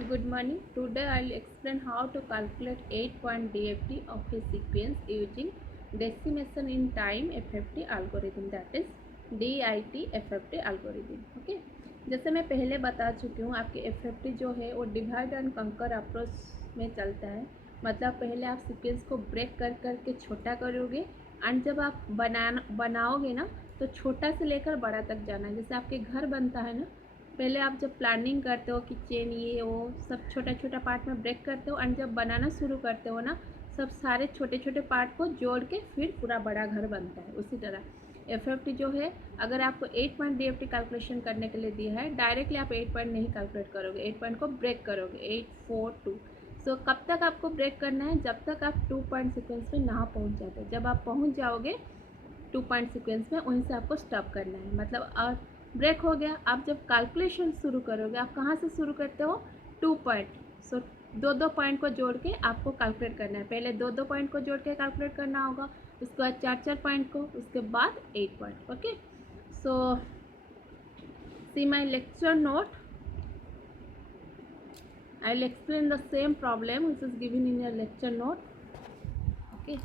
Good morning. Today I'll explain how to calculate 8-point DFT of a sequence using decimation in time FFT algorithm, that is DIT FFT algorithm. Okay. जैसे मैं पहले बता चुकी हूँ, आपके FFT जो है वो डिवाइड एंड कंकर अप्रोच में चलता है। मतलब पहले आप सीक्वेंस को ब्रेक कर करके छोटा करोगे एंड जब आप बनाओगे ना तो छोटा से लेकर बड़ा तक जाना है। जैसे आपके घर बनता है ना, पहले आप जब प्लानिंग करते हो किचन ये वो सब छोटा छोटा पार्ट में ब्रेक करते हो एंड जब बनाना शुरू करते हो ना, सब सारे छोटे छोटे पार्ट को जोड़ के फिर पूरा बड़ा घर बनता है। उसी तरह एफएफटी जो है, अगर आपको 8 पॉइंट डीएफटी कैलकुलेशन करने के लिए दिया है, डायरेक्टली आप 8 पॉइंट नहीं कैलकुलेट करोगे, 8 पॉइंट को ब्रेक करोगे 8 4 2। सो कब तक आपको ब्रेक करना है? जब तक आप 2 पॉइंट सिक्वेंस में ना पहुंच जाते। जब आप पहुंच जाओगे 2 पॉइंट सिक्वेंस में, वहीं से आपको स्टॉप करना है। मतलब और ब्रेक हो गया। आप जब कैलकुलेशन शुरू करोगे, आप कहाँ से शुरू करते हो? 2 पॉइंट। सो दो पॉइंट को जोड़ के आपको कैलकुलेट करना है। पहले दो पॉइंट को जोड़ के कैलकुलेट करना होगा, उसके बाद 4 पॉइंट को, उसके बाद 8 point. Okay, so see my lecture note. I will explain the same problem which is given in your lecture note. Okay.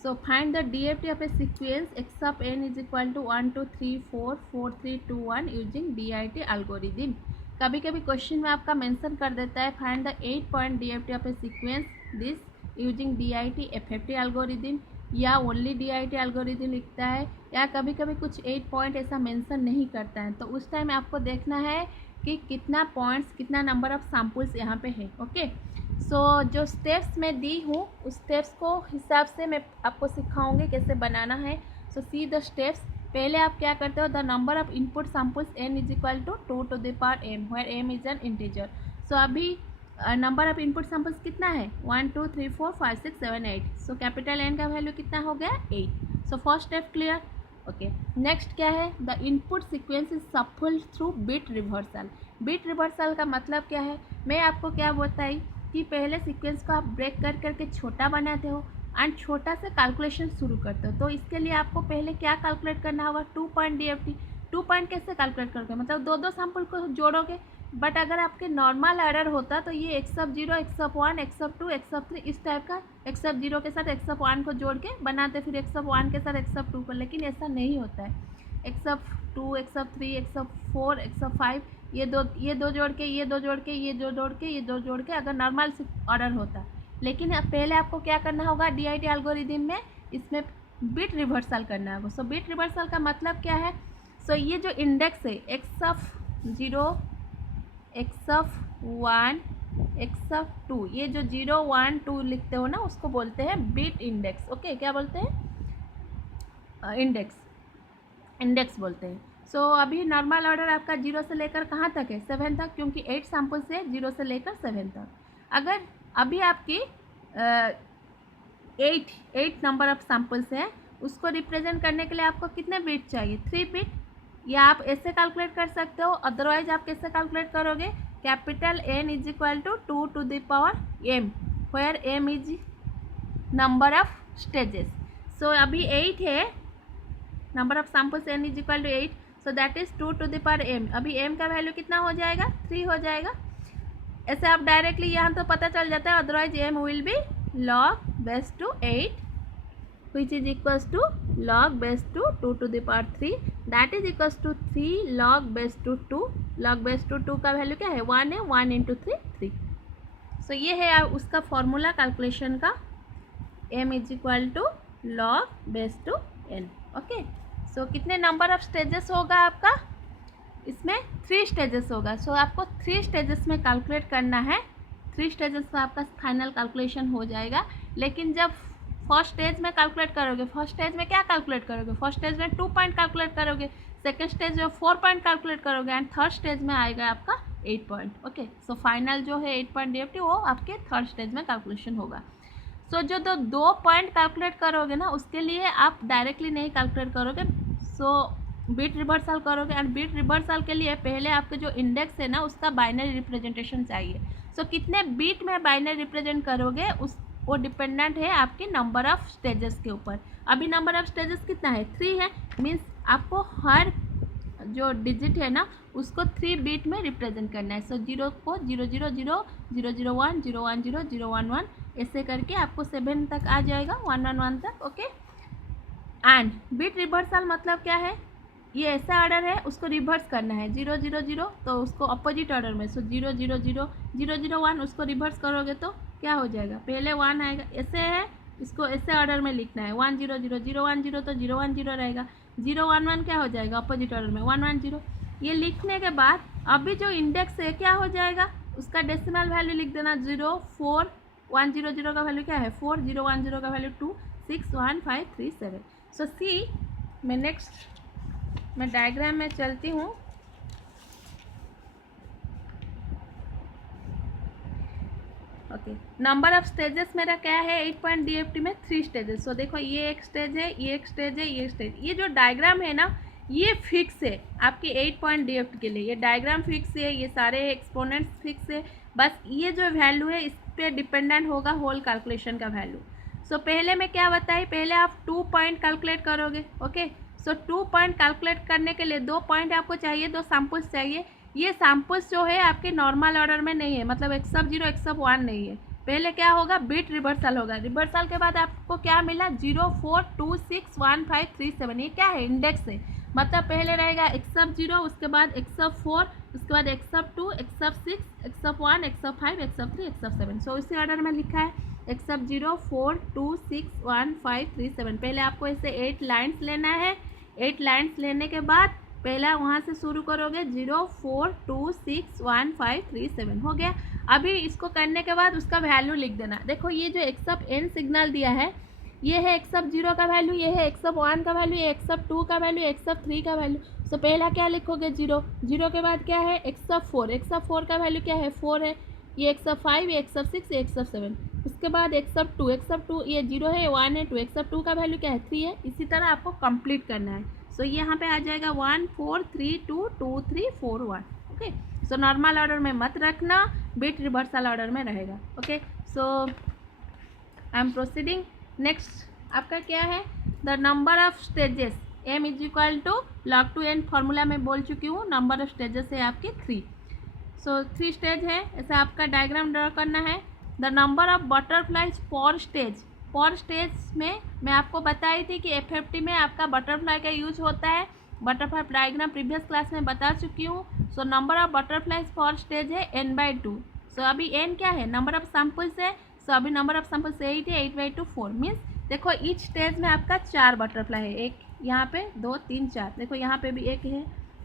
So find the DFT of a sequence x of n is equal to 1 2 3 4 4 3 2 1 using DIT algorithm. कभी कभी question में आपका mention कर देता है find the 8 point DFT of A sequence this using DIT FFT algorithm, या only DIT algorithm लिखता है, या कभी कभी कुछ 8 पॉइंट ऐसा मेंशन नहीं करता है। तो उस टाइम आपको देखना है कि कितना पॉइंट्स, कितना नंबर ऑफ सैम्पल्स यहाँ पे है। ओके, सो जो स्टेप्स मैं दी हूँ उस स्टेप्स को हिसाब से मैं आपको सिखाऊंगी कैसे बनाना है। So see the steps. पहले आप क्या करते हो? The number of input samples n is equal to 2 to the power m, where m is an integer. So अभी नंबर ऑफ इनपुट सैम्पल्स कितना है? 1 2 3 4 5 6 7 8। सो कैपिटल N का वैल्यू कितना हो गया? 8। So first step clear. Okay, next क्या है? The input sequence is सफल through bit reversal. Bit reversal का मतलब क्या है? मैं आपको क्या बताई कि पहले सीक्वेंस को आप ब्रेक कर करके छोटा बनाते हो एंड छोटा से कैलकुलेशन शुरू करते हो। तो इसके लिए आपको पहले क्या कैलकुलेट करना होगा? 2 पॉइंट DFT। 2 पॉइंट कैसे कैलकुलेट करोगे? मतलब दो सैम्पल को जोड़ोगे। बट अगर आपके नॉर्मल एरर होता तो ये x of 0 x of 1 x of 2 x of 3 इस टाइप का x of 0 के साथ x of 1 को जोड़ के बनाते, फिर x of 1 के साथ x of 2 को। लेकिन ऐसा नहीं होता है। x of 2 x of 3 x of 4 x of 5 ये दो जोड़ के, ये दो जोड़ के, ये दो जोड़ के, ये दो जोड़ के, अगर नॉर्मल ऑर्डर होता। लेकिन पहले आपको क्या करना होगा DIT एल्गोरिथम में? इसमें बिट रिवर्सल करना होगा। सो बिट रिवर्सल का मतलब क्या है? सो ये जो इंडेक्स है x of 0 x of 1 x of 2, ये जो 0 1 2 लिखते हो ना, उसको बोलते हैं बिट इंडेक्स। ओके, क्या बोलते हैं? इंडेक्स बोलते हैं। सो अभी नॉर्मल ऑर्डर आपका 0 से लेकर कहाँ तक है? 7 तक, क्योंकि 8 सैम्पल्स है 0 से लेकर 7 तक। अगर अभी आपकी 8 नंबर ऑफ सैम्पल्स है, उसको रिप्रेजेंट करने के लिए आपको कितने बिट चाहिए? 3 बिट। या आप ऐसे कैलकुलेट कर सकते हो, अदरवाइज आप कैसे कैलकुलेट करोगे? Capital N is equal to 2 to the power m, where m is number of stages. So अभी 8 है, number of samples n is equal to 8, so that is 2 to the power m। अभी m का value कितना हो जाएगा? 3 हो जाएगा। ऐसे आप डायरेक्टली यहाँ तो पता चल जाता है, otherwise m will be log base to 8 which is equals to log base to 2 to the power 3, that is equals to 3 log base to 2। log base to 2 का वैल्यू क्या है? 1 है, 1 into 3 3। सो ये है उसका फॉर्मूला कैलकुलेशन का, m is equal to log base to n। Okay, so कितने number of stages होगा आपका? इसमें 3 स्टेजेस होगा। सो आपको 3 स्टेजेस में कैलकुलेट करना है। 3 स्टेजेस में आपका फाइनल कैलकुलेशन हो जाएगा। लेकिन जब फर्स्ट स्टेज में कैलकुलेट करोगे, फर्स्ट स्टेज में क्या कैलकुलेट करोगे? फर्स्ट स्टेज में 2 पॉइंट कैलकुलेट करोगे, सेकंड स्टेज में 4 पॉइंट कैलकुलेट करोगे, एंड थर्ड स्टेज में आएगा आपका 8 पॉइंट। ओके, सो फाइनल जो है 8 पॉइंट DFT वो आपके थर्ड स्टेज में कैलकुलेशन होगा। सो जो दो पॉइंट कैलकुलेट करोगे ना, उसके लिए आप डायरेक्टली नहीं कैलकुलेट करोगे, सो बिट रिवर्सल करोगे। एंड बिट रिवर्सल के लिए पहले आपके जो इंडेक्स है ना, उसका बाइनरी रिप्रेजेंटेशन चाहिए। सो कितने बिट में बाइनरी रिप्रेजेंट करोगे उस वो डिपेंडेंट है आपके नंबर ऑफ स्टेजेस के ऊपर। अभी नंबर ऑफ स्टेजेस कितना है? 3 है। मीन्स आपको हर जो डिजिट है ना उसको 3 बिट में रिप्रेजेंट करना है। सो 0 को 0 0 0 0 0 1 0 1 0 0 1 1 ऐसे करके आपको 7 तक आ जाएगा, 1 1 1 तक। ओके, एंड बिट रिवर्सल मतलब क्या है, ये ऐसा ऑर्डर है उसको रिवर्स करना है। 0 0 0 तो उसको अपोजिट ऑर्डर में, सो 0 0 0 0 0 1 उसको रिवर्स करोगे तो क्या हो जाएगा, पहले 1 आएगा, ऐसे है, इसको ऐसे ऑर्डर में लिखना है। 1 0 0 0 1 0 तो 0 1 0 रहेगा, 0 1 1 क्या हो जाएगा अपोजिट ऑर्डर में 1 1 0। ये लिखने के बाद अभी जो इंडेक्स है क्या हो जाएगा, उसका डेसिमल वैल्यू लिख देना। 0 4 1 0 0 का वैल्यू क्या है 4, 0 1 0 का वैल्यू 2 6 1 5 3 7। सो सी मैं डायग्राम में चलती हूँ। ओके, नंबर ऑफ स्टेजेस मेरा क्या है 8 पॉइंट डीएफटी में 3 स्टेजेस। सो देखो ये एक स्टेज है, ये एक स्टेज है, ये स्टेज। ये जो डायग्राम है ना ये फिक्स है आपके 8 पॉइंट डीएफटी के लिए, ये डायग्राम फिक्स है, ये सारे एक्सपोनेंट्स फिक्स है, बस ये जो वैल्यू है इस पर डिपेंडेंट होगा होल कैलकुलेशन का वैल्यू। सो पहले मैं क्या बताई, पहले आप 2 पॉइंट कैलकुलेट करोगे। ओके, सो 2 पॉइंट कैलकुलेट करने के लिए 2 पॉइंट आपको चाहिए, 2 सैम्पल्स चाहिए। ये सैम्पल्स जो है आपके नॉर्मल ऑर्डर में नहीं है, मतलब x सब 0 x सब 1 नहीं है। पहले क्या होगा, बिट रिवर्सल होगा। रिवर्सल के बाद आपको क्या मिला 0 4 2 6 1 5 3 7। ये क्या है, इंडेक्स है, मतलब पहले रहेगा x सब 0, उसके बाद x सब 4, उसके बाद x सब 2, x सब 6, x सब 1, x सब 5, x सब 3, x सब 7। सो इसी ऑर्डर में लिखा है x सब 0 4 2 6 1 5 3 7। पहले आपको ऐसे 8 लाइन्स लेना है। 8 लाइन्स लेने के बाद पहला वहाँ से शुरू करोगे 0 4 2 6 1 5 3 7 हो गया। अभी इसको करने के बाद उसका वैल्यू लिख देना। देखो ये जो x सब n सिग्नल दिया है ये है x सब 0 का वैल्यू, ये है x सब 1 का वैल्यू, ये x सब 2 का वैल्यू, x सब 3 का वैल्यू। सो पहला क्या लिखोगे 0, 0 के बाद क्या है x सब 4, x सब 4 का वैल्यू क्या है 4 है, ये x सब 5, ये x सब 6, ये x सब 7। उसके बाद x सब 2, x सब 2 ये 0 है, 1 है, 2 x सब 2 का वैल्यू क्या है 3 है। इसी तरह आपको कंप्लीट करना है। सो यहाँ पे आ जाएगा 1 4 3 2 2 3 4 1। ओके, सो नॉर्मल ऑर्डर में मत रखना, बिट रिवर्सल ऑर्डर में रहेगा। Okay, so I am proceeding next. आपका क्या है, the number of stages m is equal to log two n formula में बोल चुकी हूँ। नंबर ऑफ स्टेजेस है आपके 3। सो 3 स्टेज है, ऐसा आपका डायग्राम ड्रा करना है। द नंबर ऑफ बटरफ्लाइज पर स्टेज में मैं आपको बताई थी कि एफएफटी में आपका बटरफ्लाई का यूज होता है। बटरफ्लाई डायग्राम प्रीवियस क्लास में बता चुकी हूँ। सो नंबर ऑफ बटरफ्लाइज पर स्टेज है n/2। सो अभी n क्या है, नंबर ऑफ सैम्पल्स है। सो अभी नंबर ऑफ सैम्पल्स 8 है, 8/2 4 मीन्स देखो ईच स्टेज में आपका 4 बटरफ्लाई है, एक यहाँ पे 2 3 4। देखो यहाँ पे भी एक है,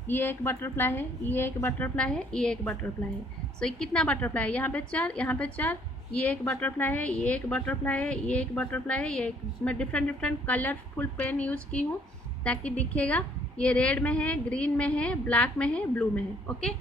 ये एक बटरफ्लाई है, ये एक बटरफ्लाई है, ये एक बटरफ्लाई है। सो कितना बटरफ्लाई है, यहाँ पे 4, यहाँ पे 4, ये एक बटरफ्लाई है, ये एक बटरफ्लाई है, ये एक बटरफ्लाई है, ये एक। मैं डिफरेंट कलरफुल पेन यूज की हूँ ताकि दिखेगा। ये रेड में है, ग्रीन में है, ब्लैक में है, ब्लू में है। ओके,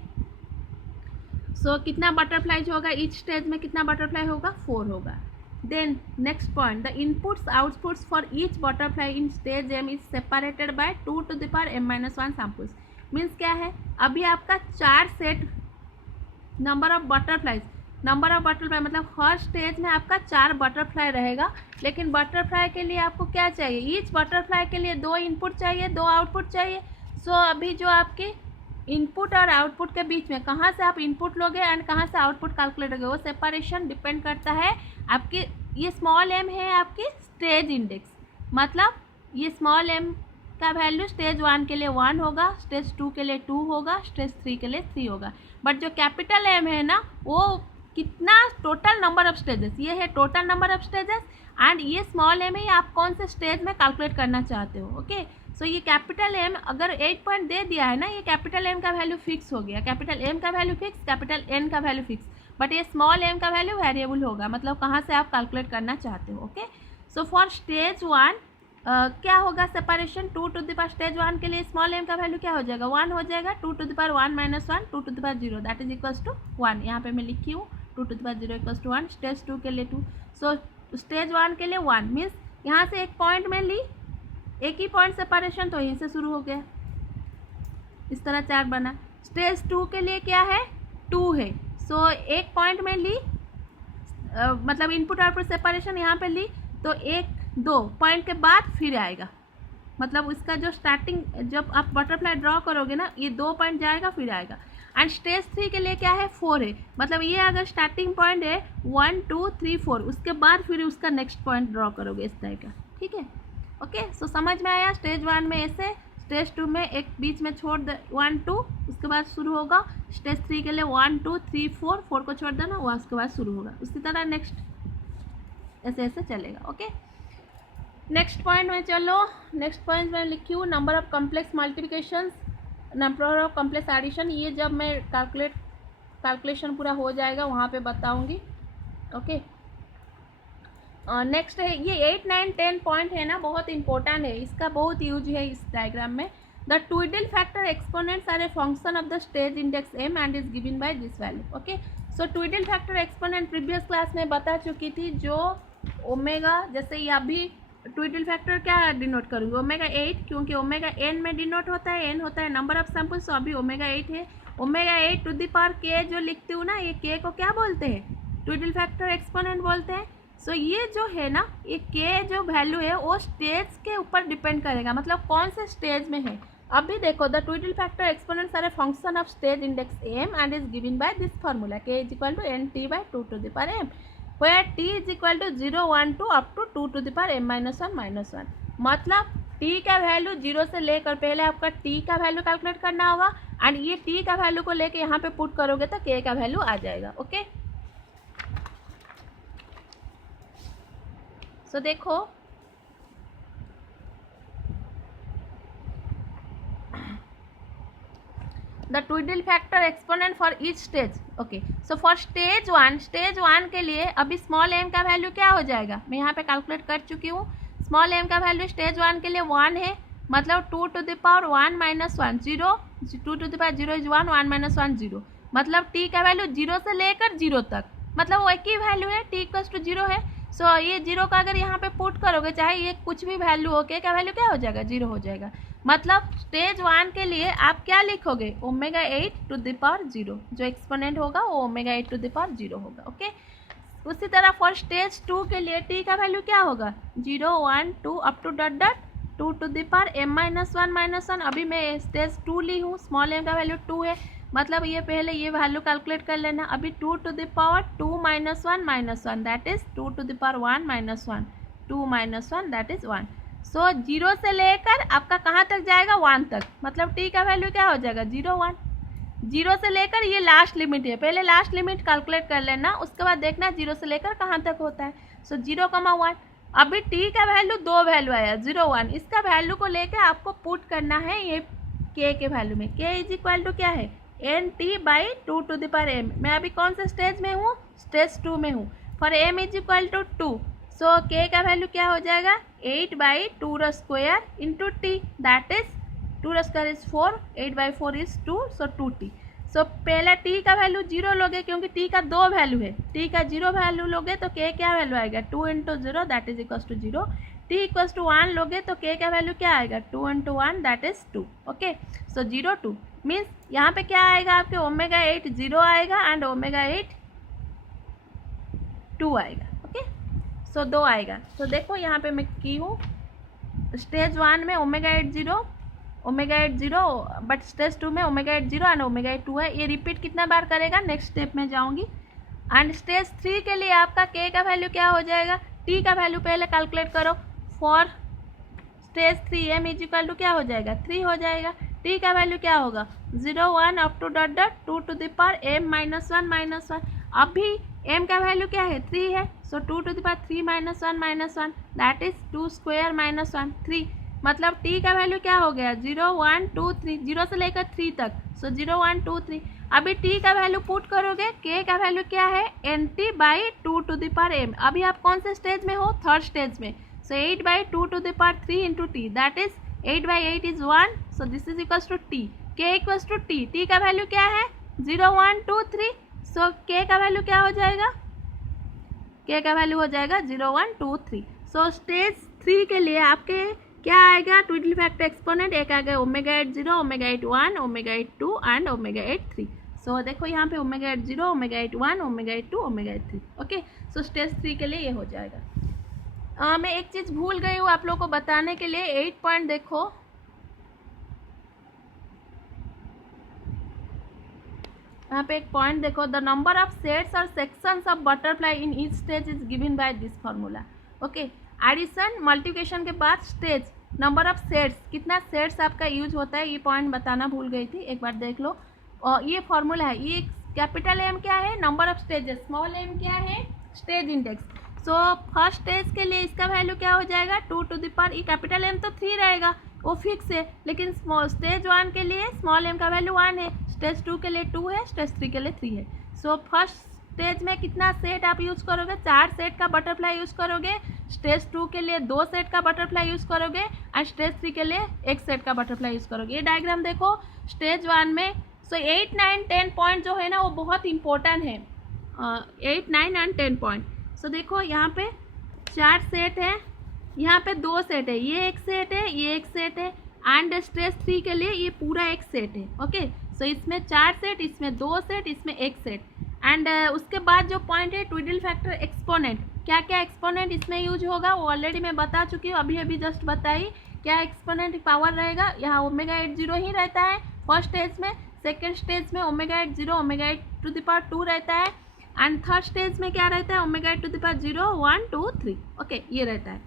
सो कितना बटरफ्लाई होगा ईच स्टेज में, कितना बटरफ्लाई होगा 4 होगा। Then next point, the inputs outputs for each butterfly in stage m is separated by 2 to the power m-1 samples. Means क्या है, अभी आपका 4 सेट नंबर ऑफ बटरफ्लाई मतलब हर स्टेज में आपका 4 बटरफ्लाई रहेगा। लेकिन बटरफ्लाई के लिए आपको क्या चाहिए, ईच बटरफ्लाई के लिए 2 इनपुट चाहिए, 2 आउटपुट चाहिए। सो अभी जो आपके इनपुट और आउटपुट के बीच में कहाँ से आप इनपुट लोगे एंड कहाँ से आउटपुट कैलकुलेट होगे, वो सेपरेशन डिपेंड करता है आपकी। ये स्मॉल m है आपकी स्टेज इंडेक्स, मतलब ये स्मॉल m का वैल्यू स्टेज 1 के लिए 1 होगा, स्टेज 2 के लिए 2 होगा, स्टेज 3 के लिए 3 होगा। बट जो कैपिटल M है ना वो कितना, टोटल नंबर ऑफ स्टेजेस, ये है total number of stages. And ये स्मॉल m है, आप कौन से स्टेज में कैलकुलेट करना चाहते हो। ओके, सो ये कैपिटल M अगर 8 पॉइंट दे दिया है ना, ये कैपिटल M का वैल्यू फिक्स हो गया। कैपिटल M का वैल्यू फिक्स, कैपिटल N का वैल्यू फिक्स, बट ये स्मॉल m का वैल्यू वेरिएबल होगा, मतलब कहाँ से आप कैलकुलेट करना चाहते हो। ओके, सो फॉर स्टेज 1 क्या होगा separation, 2 to the power stage 1 के लिए स्मॉल m का वैल्यू क्या हो जाएगा 1 हो जाएगा, 2 to the power 1 - 1 2 to the power 0 that is equals to 1। यहाँ पे मैं लिखी हूँ 2 to the power 0 equals to 1। Stage 2 के लिए 2, सो स्टेज 1 के लिए 1 मीन्स यहाँ से एक पॉइंट में ली, एक ही पॉइंट सेपरेशन, तो यहीं से शुरू हो गया, इस तरह 4 बना। स्टेज 2 के लिए क्या है 2 है, सो एक पॉइंट में ली, मतलब इनपुट आउटपुट सेपरेशन यहाँ पे ली, तो 1 2 पॉइंट के बाद फिर आएगा। मतलब इसका जो स्टार्टिंग, जब आप बटरफ्लाई ड्रॉ करोगे ना, ये 2 पॉइंट जाएगा फिर आएगा। एंड स्टेज 3 के लिए क्या है, 4 है, मतलब ये अगर स्टार्टिंग पॉइंट है 1 2 3 4, उसके बाद फिर उसका नेक्स्ट पॉइंट ड्रॉ करोगे इस तरह का, ठीक है। ओके, सो समझ में आया। स्टेज 1 में ऐसे, स्टेज 2 में एक बीच में छोड़ दे 1 2, उसके बाद शुरू होगा। स्टेज 3 के लिए 1 2 3 4, 4 को छोड़ देना, वहाँ उसके बाद शुरू होगा। उसी तरह नेक्स्ट ऐसे ऐसे चलेगा। ओके, नेक्स्ट पॉइंट में चलो। नेक्स्ट पॉइंट में लिखी हूँ number of complex multiplications, number of complex addition. ये जब मैं कैलकुलेशन पूरा हो जाएगा वहाँ पे बताऊँगी। ओके, नेक्स्ट है ये 8 9 10 पॉइंट है ना, बहुत इंपॉर्टेंट है, इसका बहुत यूज है इस डायग्राम में। The twiddle factor exponents are a function of the stage index m and is given by this value. Okay, so twiddle factor exponent previous class में बता चुकी थी, जो ओमेगा, जैसे ये अभी ट्विडल फैक्टर क्या डिनोट करूँगी, ओमेगा 8, क्योंकि ओमेगा n में डिनोट होता है, n होता है नंबर ऑफ सैम्पल्स, तो अभी ओमेगा 8 है। Omega 8 to the power k जो लिखती हूँ ना, ये k को क्या बोलते हैं, ट्विडल फैक्टर एक्सपोनेंट बोलते हैं। सो ये जो है ना, ये k जो वैल्यू है वो स्टेज के ऊपर डिपेंड करेगा, मतलब कौन से स्टेज में है। अभी देखो, the twiddle factor exponents are a function of stage index m and is given by this formula, k is equal to nt/2 to the power m, where t is equal to 0 1 2 up to 2 to the power m minus 1। मतलब t का value 0 से लेकर, पहले आपका t का value calculate करना होगा, and ये t का वैल्यू को लेके यहाँ पे पुट करोगे तो k का वैल्यू आ जाएगा। ओके, सो देखो, the twiddle factor exponent for each stage. Okay, so for stage 1 के लिए अभी स्मॉल m का वैल्यू क्या हो जाएगा, मैं यहाँ पे कैलकुलेट कर चुकी हूँ। स्मॉल m का वैल्यू स्टेज 1 के लिए 1 है, मतलब 2 to the power 1 minus 1 0, 2 to the power 0 is 1, 1 minus 1 0, मतलब t का वैल्यू 0 से लेकर 0 तक, मतलब वो एक ही वैल्यू है, t इक्वल्स टू 0 है। सो ये 0 का अगर यहाँ पे पुट करोगे, चाहे ये कुछ भी वैल्यू हो, k का वैल्यू क्या हो जाएगा, 0 हो जाएगा। मतलब स्टेज 1 के लिए आप क्या लिखोगे, ओमेगा 8 टू द पावर 0, जो एक्सपोनेंट होगा वो ओमेगा 8 टू द पावर 0 होगा। ओके, उसी तरह फॉर स्टेज 2 के लिए t का वैल्यू क्या होगा, 0 1 2 up to dot dot 2 to the power m minus 1। अभी मैं स्टेज 2 ली हूँ, स्मॉल m का वैल्यू 2 है, मतलब ये पहले ये वैल्यू कैलकुलेट कर लेना। अभी 2 to the power 2 minus 1 that is 2 to the power 1 minus 1, 2 minus 1 that is 1। So 0 से लेकर आपका कहाँ तक जाएगा, 1 तक, मतलब t का वैल्यू क्या हो जाएगा, 0 1। 0 से लेकर ये लास्ट लिमिट है, पहले लास्ट लिमिट कैलकुलेट कर लेना, उसके बाद देखना 0 से लेकर कहाँ तक होता है। सो 0, 1। अभी t का वैल्यू 2 वैल्यू आया, 0 1, इसका वैल्यू को लेकर आपको पुट करना है ये k के वैल्यू में। k इज इक्वल टू क्या है, nt/2 to the power m। मैं अभी कौन से स्टेज में हूँ, स्टेज 2 में हूँ। For m is equal to 2, so k का वैल्यू क्या हो जाएगा, 8/2 square into t, that is 2 square is 4, 8/4 is 2, so 2t। So पहला t का वैल्यू 0 लोगे, क्योंकि t का 2 वैल्यू है, t का 0 वैल्यू लोगे तो k क्या वैल्यू आएगा, 2 into 0 that is equals to 0। t equals to 1 लोगे तो k का वैल्यू क्या आएगा, 2 into 1 that is 2। Okay, so 0 2 means यहाँ पे क्या आएगा, आपके ओमेगा 8 0 आएगा एंड ओमेगा 8 2 आएगा। ओके, सो 2 आएगा। तो देखो यहाँ पे मैं की हूँ, स्टेज 1 में ओमेगा 8 0, बट स्टेज 2 में ओमेगा 8 0 एंड ओमेगा 8 2 है। ये रिपीट कितना बार करेगा, नेक्स्ट स्टेप में जाऊँगी। एंड स्टेज 3 के लिए आपका k का वैल्यू क्या हो जाएगा, t का वैल्यू पहले कैलकुलेट करो। For stage 3 m is equal to क्या हो जाएगा, 3 हो जाएगा। t का वैल्यू क्या होगा, 0 1 up to dot dot 2 to the power m minus 1। अभी m का वैल्यू क्या है, 3 है, so 2 to the power 3 minus 1 that is 2 square minus 1 3, मतलब t का वैल्यू क्या हो गया, 0 1 2 3, 0 से लेकर 3 तक, सो 0 1 2 3। अभी t का वैल्यू पुट करोगे, k का वैल्यू क्या है, nt/2 to the power m। अभी आप कौन से स्टेज में हो, थर्ड स्टेज में, so 8/2 to the power 3 into t, that is 8/8 is 1, so this is equals to t, k equals to t। t का वैल्यू क्या है, 0 1 2 3, सो k का वैल्यू क्या हो जाएगा, k का वैल्यू हो जाएगा 0 1 2 3। सो स्टेज 3 के लिए आपके क्या आएगा, ट्विडल फैक्टर एक्सपोनेंट एक आ गया omega 8 0, omega 8 1, omega 8 2 and omega 8 3। So देखो यहाँ पे omega 8 0, omega 8 1, omega 8 2, omega 8 3। Okay, so stage 3 के लिए ये हो जाएगा। मैं एक चीज़ भूल गई हूँ आप लोग को बताने के लिए। 8 पॉइंट देखो, यहाँ पे एक पॉइंट देखो, द नंबर ऑफ सेट्स और sections of butterfly in each stage is given by this formula. Okay, addition multiplication के बाद स्टेज, नंबर ऑफ सेट्स, कितना सेट्स आपका यूज होता है, ये पॉइंट बताना भूल गई थी, एक बार देख लो। और ये फार्मूला है, ये कैपिटल एम क्या है, number of stages, small M क्या है, stage index. So first stage के लिए इसका वैल्यू क्या हो जाएगा, 2 टू द पावर, ये कैपिटल एम तो 3 रहेगा, वो फिक्स है, लेकिन स्टेज 1 के लिए स्मॉल एम का वैल्यू 1 है, स्टेज 2 के लिए 2 है, स्टेज 3 के लिए 3 है। सो फर्स्ट स्टेज में कितना सेट आप यूज़ करोगे, 4 सेट का बटरफ्लाई यूज़ करोगे, स्टेज 2 के लिए 2 सेट का बटरफ्लाई यूज़ करोगे, और स्टेज 3 के लिए 1 सेट का बटरफ्लाई यूज़ करोगे। ये डायग्राम देखो स्टेज 1 में। सो 8, 9, 10 पॉइंट जो है ना वो बहुत इंपॉर्टेंट है, 8, 9 एंड 10 पॉइंट। सो देखो यहाँ पे 4 सेट है, यहाँ पे 2 सेट है, ये एक सेट है, ये एक सेट है, एंड स्टेज 3 के लिए ये पूरा एक सेट है। ओके, सो इसमें 4 सेट, इसमें 2 सेट, इसमें एक सेट, एंड उसके बाद जो पॉइंट है ट्विडल फैक्टर एक्सपोनेंट, क्या क्या एक्सपोनेंट इसमें यूज होगा वो ऑलरेडी मैं बता चुकी हूँ, अभी अभी जस्ट बताई क्या एक्सपोनेंट पावर रहेगा। यहाँ ओमेगा 8 0 ही रहता है फर्स्ट स्टेज में, सेकेंड स्टेज में omega 8 0 omega 8 to the power 2 रहता है, एंड थर्ड स्टेज में क्या रहता है, omega 8 to the power 0 1 2 3। Okay, ये रहता है,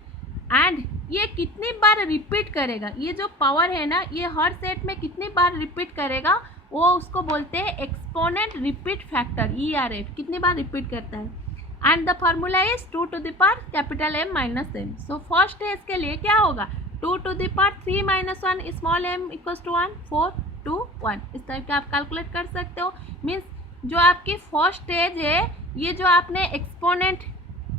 एंड ये कितनी बार रिपीट करेगा, ये जो पावर है ना ये हर सेट में कितनी बार रिपीट करेगा वो उसको बोलते हैं एक्सपोनेंट रिपीट फैक्टर, ERF, कितनी बार रिपीट करता है। And the formula is 2 to the power capital M minus M। So first stage के लिए क्या होगा, 2 to the power 3 minus 1 small m equals to 1, 4 2 1, इस टाइप का आप कैलकुलेट कर सकते हो। मीन्स जो आपकी फर्स्ट स्टेज है, ये जो आपने exponent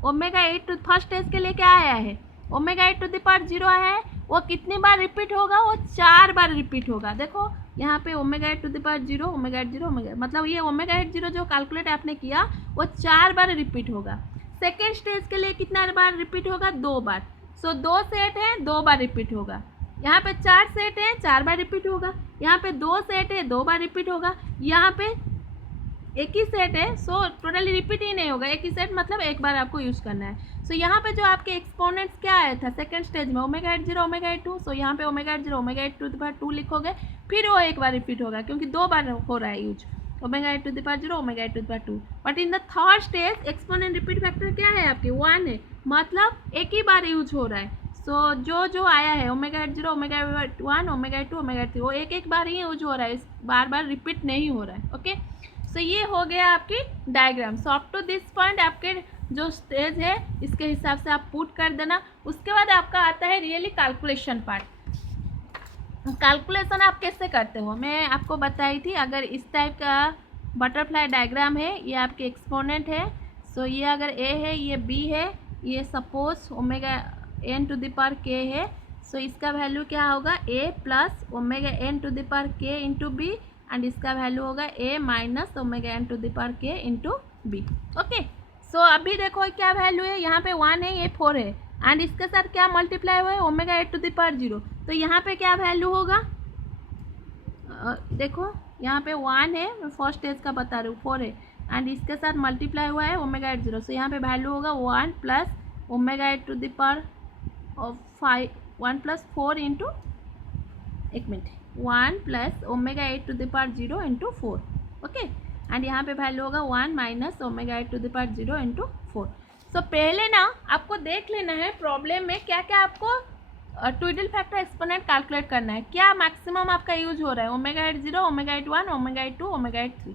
omega 8 to first stage के लिए क्या आया है, ओमेगा 8 टू द पावर 0 है, वो कितनी बार रिपीट होगा, वो 4 बार रिपीट होगा। देखो यहाँ पे omega 8 to the power 0 omega 8 0 omega, मतलब ये ओमेगा 8 0 जो कैलकुलेट आपने किया वो 4 बार रिपीट होगा। सेकेंड स्टेज के लिए कितना बार रिपीट होगा, 2 बार। सो 2 सेट है, 2 बार रिपीट होगा। यहाँ पे 4 सेट है, 4 बार रिपीट होगा। यहाँ पे 2 सेट है, 2 बार रिपीट होगा। यहाँ पे एक ही सेट है, सो टोटली रिपीट ही नहीं होगा, एक ही सेट मतलब एक बार आपको यूज़ करना है। सो यहाँ पे जो आपके एक्सपोनेंट्स क्या आया था सेकंड स्टेज में, ओमेगा 8 0 ओमेगा 8 2, सो यहाँ पे omega 8 0 omega 8 to the power 2 लिखोगे, फिर वो एक बार रिपीट होगा क्योंकि 2 बार हो रहा है use, omega 8 to the power 0 omega 8 to the power 2। But in the third stage exponent repeat factor क्या है आपके, 1 है, मतलब एक ही बार यूज हो रहा है। सो जो आया है ओमेगा 8 0 ओमेगा 1 ओमेगा 2 ओमेगा 3, वो एक बार ही यूज हो रहा है, बार बार रिपीट नहीं हो रहा है। ओके, सो ये हो गया आपकी diagram. So up to this point आपके जो स्टेज है इसके हिसाब से आप पुट कर देना। उसके बाद आपका आता है रियली कैलकुलेशन पार्ट। कैलकुलेशन आप कैसे करते हो मैं आपको बताई थी। अगर इस टाइप का बटरफ्लाई डायग्राम है, ये आपके एक्सपोनेंट है, सो ये अगर A है, ये B है, ये suppose omega n to the power k है, सो इसका वैल्यू क्या होगा, A plus omega n to the power k into B, and इसका वैल्यू होगा A minus omega n to the power k into B. Okay, so अभी देखो क्या value है, यहाँ पे 1 है, ये 4 है, एंड इसके साथ क्या मल्टीप्लाई हुआ है, ओमेगा 8 टू द पावर 0, तो यहाँ पे क्या वैल्यू होगा, देखो यहाँ पे 1 है, मैं फर्स्ट स्टेज का बता रही हूँ, 4 है, एंड इसके साथ मल्टीप्लाई हुआ है ओमेगा 8 0, सो यहाँ पे वैल्यू होगा 1 plus omega 8 to the power 5, 1 plus 4 into, एक minute, 1 plus omega 8 to the power 0 into 4। Okay, and यहाँ पे वैल्यू होगा 1 minus omega 8 to the power 0 into 4। So पहले ना आपको देख लेना है प्रॉब्लम में क्या क्या आपको ट्विडल फैक्टर एक्सपोनेंट कैलकुलेट करना है, क्या मैक्सिमम आपका यूज हो रहा है, ओमेगा 8 0 ओमेगा 8 1 ओमेगा 8 2 ओमेगा 8 3।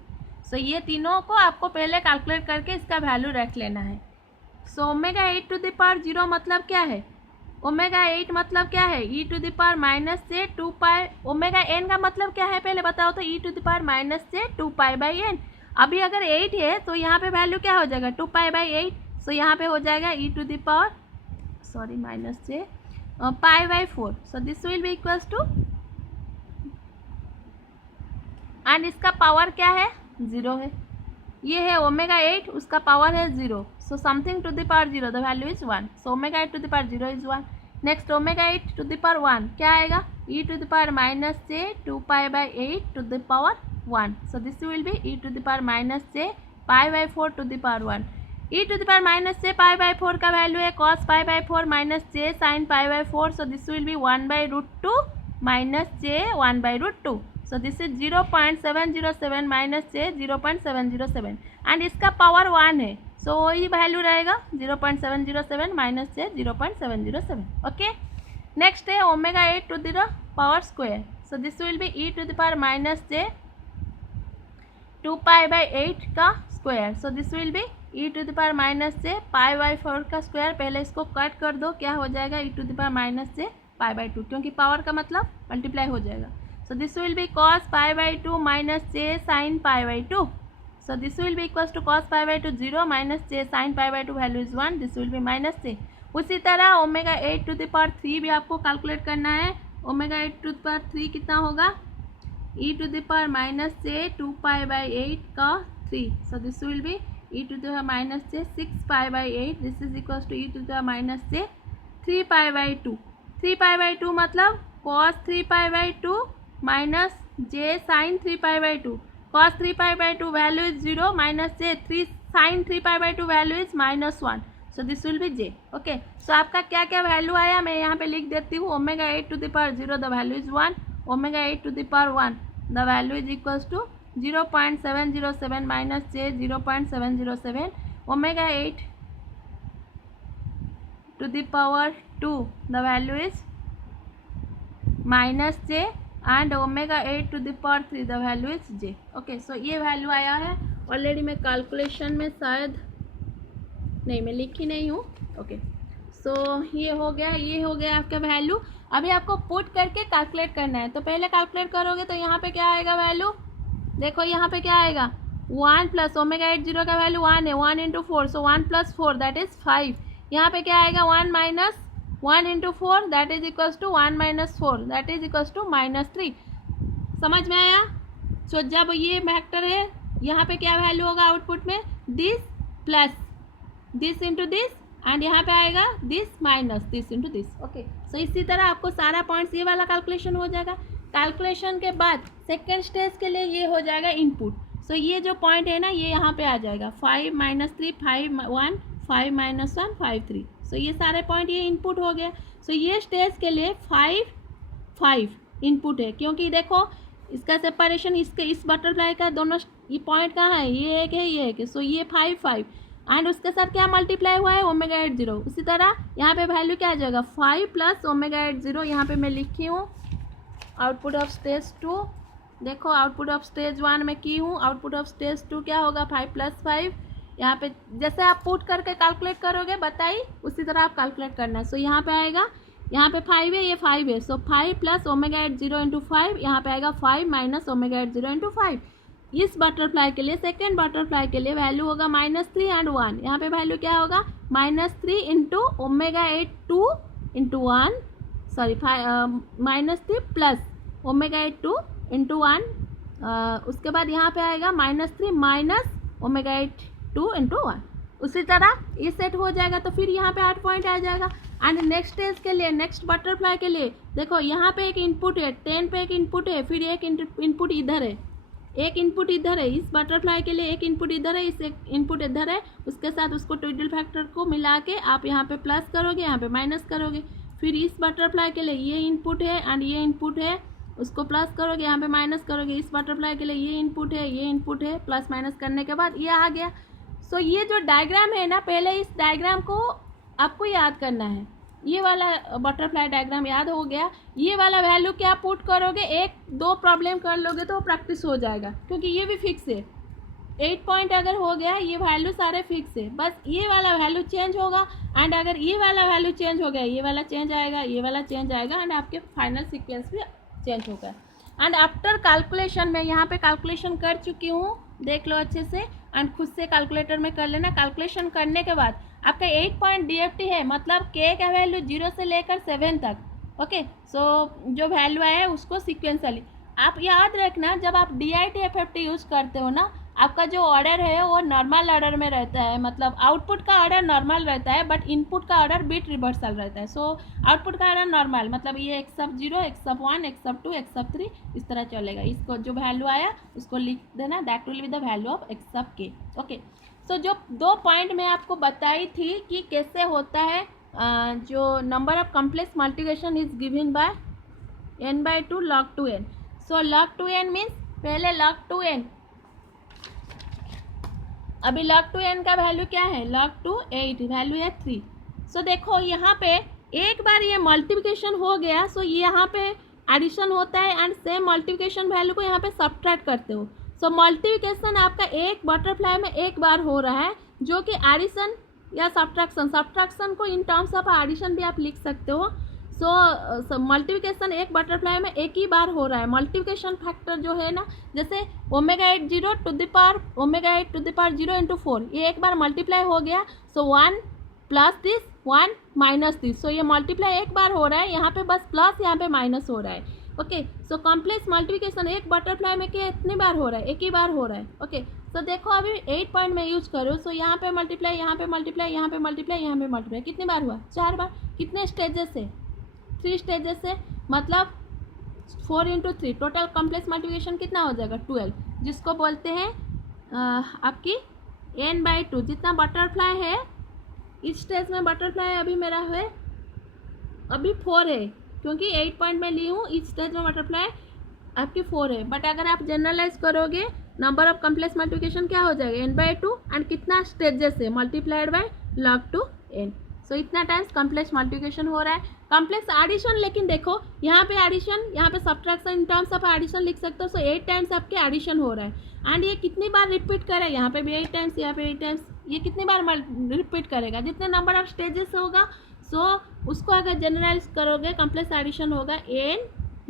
सो ये तीनों को आपको पहले कैलकुलेट करके इसका वैल्यू रख लेना है। So omega 8 to the power 0 मतलब क्या है, ओमेगा 8 मतलब क्या है, e to the power minus से 2 पाई, ओमेगा n का मतलब क्या है पहले बताओ तो, e to the power minus से 2 पाई बाई n। अभी अगर 8 है तो यहाँ पे वैल्यू क्या हो जाएगा, 2 पाई बाई 8, सो यहाँ पे हो जाएगा e to the power, sorry minus से pi by 4, so this will be equals to, and इसका पावर क्या है, 0 है, ये है ओमेगा 8, उसका पावर है 0, so something to the power 0, the value is 1, so omega 8 to the power 0 is 1। Next omega 8 to the power 1 क्या आएगा, e to the power minus से 2 pi by 8 to the power 1, so this will be e to the power minus से pi by 4 to the power 1। e to the power minus j pi by 4 का value है cos pi by 4 minus j sine pi by 4, so this will be 1/√2 minus j 1/√2, so this is 0.707 minus j 0.707 and इसका power 1 है, so वही value रहेगा 0.707 minus j 0.707. Okay, next है omega 8 to the power square, so this will be e to the power minus j 2 pi by 8 का square, so this will be e to the power minus j pi by 4 का square. पहले इसको cut कर दो, क्या हो जाएगा e to the power minus j pi by 2, क्योंकि पावर का मतलब मल्टीप्लाई हो जाएगा. So this will be cos pi by 2 minus j sine pi by 2, so this will be equals to cos pi by 2 0 minus j sine pi by 2 value is 1, this will be minus j. उसी तरह omega 8 to the power 3 भी आपको calculate करना है. Omega 8 to the power 3 कितना होगा, e to the power minus j 2 pi by 8 का 3, सो this will be e to the power minus J 6 pi by 8, this is equals to e to the power minus J 3 pi by 2. 3 pi by 2 मतलब cos 3 pi by 2 minus j sign 3 pi by 2. cos 3 pi by 2 value is 0 minus J 3 sine 3 pi by 2 value is -1, so this will be j. Okay, so आपका क्या क्या value आया मैं यहाँ पे लिख देती हूँ. Omega 8 to the power 0 the value is 1, omega 8 to the power 1 the value is equals to 0.707 minus j 0.707, omega 8 to the power 2 the value is minus j and omega 8 to the power 3 the value is j. Okay, so ये value आया है already. मैं calculation में शायद नहीं, मैं लिखी नहीं हूँ. ओके, सो ये हो गया आपका वैल्यू. अभी आपको पुट करके कैलकुलेट करना है. तो पहले कैलकुलेट करोगे तो यहाँ पे क्या आएगा वैल्यू, देखो यहाँ पे क्या आएगा 1 प्लस ओमेगा 8 0 का वैल्यू 1 है, 1 into 4, so 1 plus 4 that is 5. यहाँ पे क्या आएगा 1 minus 1 into 4 that is equals to 1 minus 4 that is equals to -3. समझ में आया. सो जब ये फैक्टर है यहाँ पे क्या वैल्यू होगा आउटपुट में, this plus this into this and यहाँ पे आएगा this minus this into this. Okay, so इसी तरह आपको सारा पॉइंट्स ये वाला कैलकुलेशन हो जाएगा. कैलकुलेशन के बाद सेकेंड स्टेज के लिए ये हो जाएगा इनपुट. सो ये जो पॉइंट है ना ये यहाँ पे आ जाएगा 5 - 3 5 1 5 - 1 5 3. सो ये सारे पॉइंट ये इनपुट हो गया. सो ये स्टेज के लिए 5 5 इनपुट है, क्योंकि देखो इसका सेपरेशन इसके इस बटरफ्लाई का दोनों ये पॉइंट कहाँ है, ये एक है ये एक है. सो ये 5 5 एंड उसके साथ क्या मल्टीप्लाई हुआ है ओमेगा 8 0. उसी तरह यहाँ पे वैल्यू क्या आ जाएगा 5 प्लस ओमेगा 8 0. यहाँ पे मैं लिखी हूँ आउटपुट ऑफ स्टेज 2. देखो आउटपुट ऑफ स्टेज 1 में की हूँ, आउटपुट ऑफ स्टेज 2 क्या होगा 5 + 5. यहाँ पे जैसे आप पुट करके कैलकुलेट करोगे बताइए उसी तरह आप कैलकुलेट करना है. सो यहाँ पे आएगा, यहाँ पे 5 है ये 5 है, सो 5 प्लस ओमेगा 8 0 इंटू 5. यहाँ पे आएगा 5 माइनस ओमेगा 8 0 इंटू 5. इस बटरफ्लाई के लिए सेकेंड बटरफ्लाई के लिए वैल्यू होगा -3 एंड 1. यहाँ पे वैल्यू क्या होगा -3 into omega 8 2 into 1 sorry -3 plus omega 8 2 into 1. उसके बाद यहाँ पे आएगा -3 माइनस ओमेगा 8 2 इंटू 1. उसी तरह ये सेट हो जाएगा तो फिर यहाँ पे 8 पॉइंट आ जाएगा. एंड नेक्स्ट स्टेज के लिए नेक्स्ट बटरफ्लाई के लिए देखो यहाँ पे एक इनपुट है 10 पे एक इनपुट है, फिर एक इनपुट इधर है, एक इनपुट इधर है. इस बटरफ्लाई के लिए एक इनपुट इधर है, इस एक इनपुट इधर है. उसके साथ उसको ट्विडल फैक्टर को मिला के आप यहाँ पे प्लस करोगे, यहाँ पे माइनस करोगे. फिर इस बटरफ्लाई के लिए ये इनपुट है एंड ये इनपुट है, उसको प्लस करोगे, यहाँ पे माइनस करोगे. इस बटरफ्लाई के लिए ये इनपुट है, प्लस माइनस करने के बाद ये आ गया. सो ये जो डायग्राम है ना, पहले इस डायग्राम को आपको याद करना है. ये वाला बटरफ्लाई डायग्राम याद हो गया. ये वाला वैल्यू क्या पुट करोगे, 1-2 प्रॉब्लम कर लोगे तो प्रैक्टिस हो जाएगा, क्योंकि ये भी फिक्स है. 8 पॉइंट अगर हो गया ये वैल्यू सारे फिक्स है, बस ये वाला वैल्यू चेंज होगा. एंड अगर ये वाला वैल्यू चेंज हो गया ये वाला चेंज आएगा, ये वाला चेंज आएगा एंड आपके फाइनल सीक्वेंस भी चेंज होगा. एंड आफ्टर कैलकुलेशन मैं यहाँ पे कैलकुलेशन कर चुकी हूँ, देख लो अच्छे से एंड खुद से कैलकुलेटर में कर लेना. कैलकुलेशन करने के बाद आपका 8 पॉइंट DFT है, मतलब के का वैल्यू 0 से लेकर 7 तक. ओके, सो जो वैल्यू आया है उसको सिक्वेंसली आप याद रखना. जब आप DIT FFT यूज़ करते हो ना, आपका जो ऑर्डर है वो नॉर्मल ऑर्डर में रहता है, मतलब आउटपुट का ऑर्डर नॉर्मल रहता है बट इनपुट का ऑर्डर बिट रिवर्सल रहता है. सो आउटपुट का ऑर्डर नॉर्मल मतलब ये x(0), x(1), x(2), x(3) इस तरह चलेगा. इसको जो वैल्यू आया उसको लिख देना, that will be the value of x(k). Okay, so जो 2 पॉइंट मैं आपको बताई थी कि कैसे होता है जो number of complex multiplication is given bye n/2 log 2n. So log 2n means पहले log 2n, अभी log 2n का वैल्यू क्या है, log 2 8, वैल्यू है 3. सो देखो यहाँ पे एक बार ये मल्टीप्लिकेशन हो गया, सो यहाँ पे एडिशन होता है एंड सेम मल्टीप्लिकेशन वैल्यू को यहाँ पे सब्ट्रैक्ट करते हो. सो मल्टीप्लिकेशन आपका एक बटरफ्लाई में एक बार हो रहा है, जो कि एडिशन या सब्ट्रैक्शन को इन टर्म्स ऑफ एडिशन भी आप लिख सकते हो. सो मल्टीप्लिकेशन एक बटरफ्लाई में एक ही बार हो रहा है. मल्टीप्लिकेशन फैक्टर जो है ना, जैसे ω8 0 to the power ω8 to the power 0 into 4, ये एक बार मल्टीप्लाई हो गया. So 1 plus this 1 minus this. So ये मल्टीप्लाई एक बार हो रहा है, यहाँ पे बस प्लस, यहाँ पे माइनस हो रहा है. ओके, सो कॉम्प्लेक्स मल्टीप्लिकेशन एक बटरफ्लाई में कितनी बार हो रहा है, एक ही बार हो रहा है. ओके, सो देखो अभी 8 पॉइंट में यूज करो. सो यहाँ पे मल्टीप्लाई, यहाँ पे मल्टीप्लाई, यहाँ पे मल्टीप्लाई, यहाँ पे मल्टीप्लाई, कितनी बार हुआ, 4 बार. कितने स्टेजेस से, 3 स्टेजेस से, मतलब 4 इंटू 3, टोटल कॉम्प्लेक्स मल्टीप्लिकेशन कितना हो जाएगा, 12, जिसको बोलते हैं आपकी n/2. जितना बटरफ्लाई है इस स्टेज में, बटरफ्लाई अभी मेरा है अभी 4 है, क्योंकि 8 पॉइंट में ली हूँ. इस स्टेज में बटरफ्लाई आपकी 4 है. बट अगर आप जनरलाइज करोगे, नंबर ऑफ कॉम्प्लेक्स मल्टीप्लिकेशन क्या हो जाएगा, n/2 एंड कितना स्टेजेस है, मल्टीप्लाइड बाय log 2n. सो इतना टाइम्स कॉम्प्लेक्स मल्टीप्लिकेशन हो रहा है. कॉम्प्लेक्स एडिशन, लेकिन देखो यहाँ पे एडिशन, यहाँ पे subtraction, in terms of addition लिख सकते हो. सो 8 टाइम्स आपके एडिशन हो रहा है एंड ये कितनी बार रिपीट करे, यहाँ पे भी 8 टाइम्स, यहाँ पे 8 टाइम्स, ये कितनी बार रिपीट करेगा, जितने नंबर ऑफ स्टेजेस होगा. सो उसको अगर जनरलाइज करोगे, कॉम्प्लेक्स एडिशन होगा n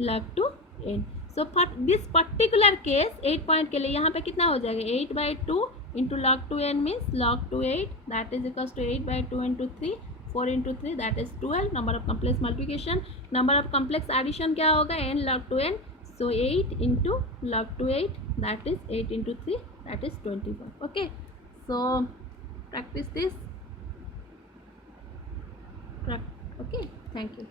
log 2n. So for this particular case 8 point के लिए यहाँ पे कितना हो जाएगा, 8/2 into log 2n means log 2 8, that is equals to 8/2 into 3, 4 into 3, that is 12. Number of complex multiplication, number of complex addition क्या होगा, n log 2n. So 8 into log 2 8, that is 8 into 3, that is 24. Okay, so practice this. Okay, thank you.